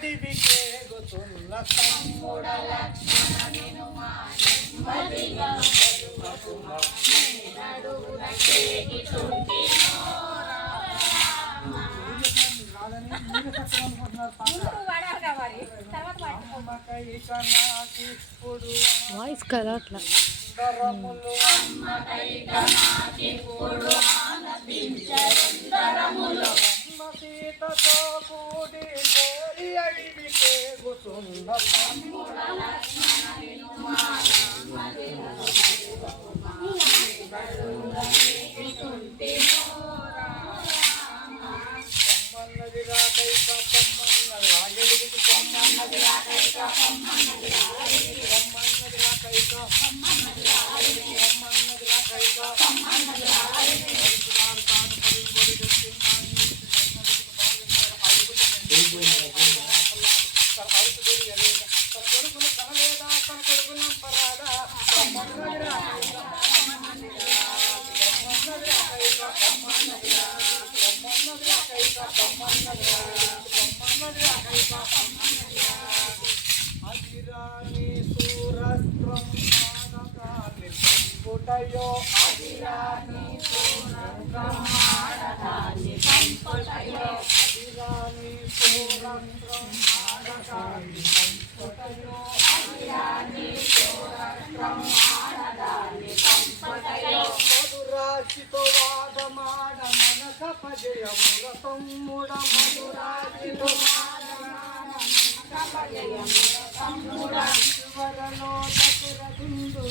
అడివికే గుతున్న తమ్ముడ లక్ష్మణ వినుమా నెమ్మదిగా పలుకుమా నడువున కేగిచుంటి వాయిస్ కదా అట్లా సీతతో కూడి కోరి అడివికే గుతున్న పొమ్మన్నది రాకైక పొమ్మన్నది రాయడికి పొమ్మన్నది రాకైక పొమ్మన్నది రాకైక పొమ్మన్నది రాకైక పొమ్మన్నది రాకైక కొడుకులు కనలేదా తన కొడుకులు నంపరాదా పొమ్మన్నది రాకైక పొమ్మన్నది రాకైక పొమ్మన్నది అధిరాని సూరస్త్రం ఆనకాన్ని సంపుటయో అధిరాని సూరస్త్రం ఆనకాన్ని సంపుటయో అధిరాని సూరస్త్రం ఆనకాన్ని సంపుటయో అధిరాని సూరస్త్రం ఆనకాన్ని సంపుటయో మధురాశితో వాదమాడ మనస పజయముల తమ్ముడ మధురాశితో వరలో దసర దుందు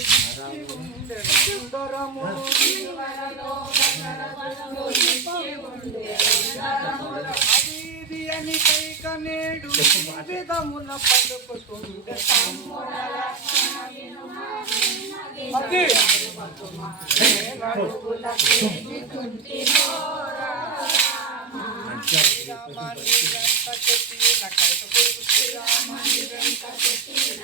సుందరములు అదీది అని కైక నేడు విధముల పలుకుతుండే తమ్ముడ శ్రీరామాని వెంట చెప్పిన కైక కొడుకు శ్రీరామాని వెంట చెప్పిన